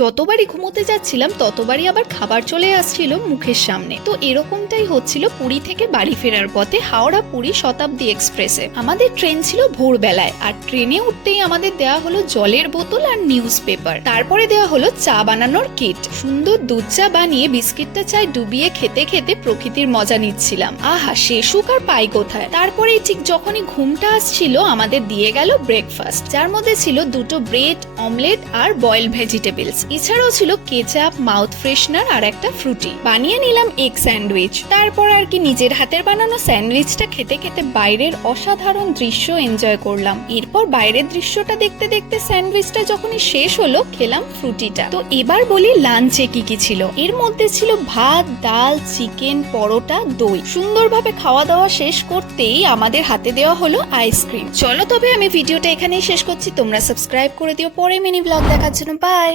যতবারই ঘুমোতে যাচ্ছিলাম ততবারই আবার খাবার চলে আসছিল মুখের সামনে। তো এরকমটাই হচ্ছিল পুরী থেকে বাড়ি ফেরার পথে হাওড়া পুরী শতাব্দী এক্সপ্রেসে। আমাদের ট্রেন ছিল ভোরবেলায়, আর ট্রেনে উঠতেই আমাদের দেওয়া হলো জলের বোতল আর নিউজ পেপার। তারপরে দেওয়া হলো চা বানানোর কিট। সুন্দর দুধ চা বানিয়ে বিস্কিটটা চায় ডুবিয়ে খেতে খেতে প্রকৃতির মজা নিচ্ছিলাম। আহা, সে সুখ আর পাই কোথায়। তারপরে ঠিক যখনই ঘুমটা আসছিল আমাদের দিয়ে গেল ব্রেকফাস্ট, যার মধ্যে ছিল দুটো ব্রেড, অমলেট আর বয়েল ভেজিটেবলস। এছাড়াও ছিল কেচাপ, মাউথ ফ্রেশনার আর একটা ফ্রুটি। বানিয়ে নিলাম এগ স্যান্ডউইচ। তারপর আর কি নিজের হাতের বানানো স্যান্ডউইচটা খেতে খেতে বাইরের অসাধারণ দৃশ্য এনজয় করলাম। এরপর বাইরের দৃশ্যটা দেখতে দেখতে স্যান্ডউইচটা যখনই শেষ হলো খেলাম ফ্রুটিটা। তো এবার বলি লাঞ্চে কি কি ছিল। এর মধ্যে ছিল ভাত, ডাল, চিকেন, পরোটা, দই। সুন্দরভাবে খাওয়া দাওয়া শেষ করতেই আমাদের হাতে দেওয়া হলো আইসক্রিম। চলো তবে আমি ভিডিওটা এখানেই শেষ করছি। তোমরা সাবস্ক্রাইব করে দিও পরে মিনি ব্লগ দেখার জন্য। বাই।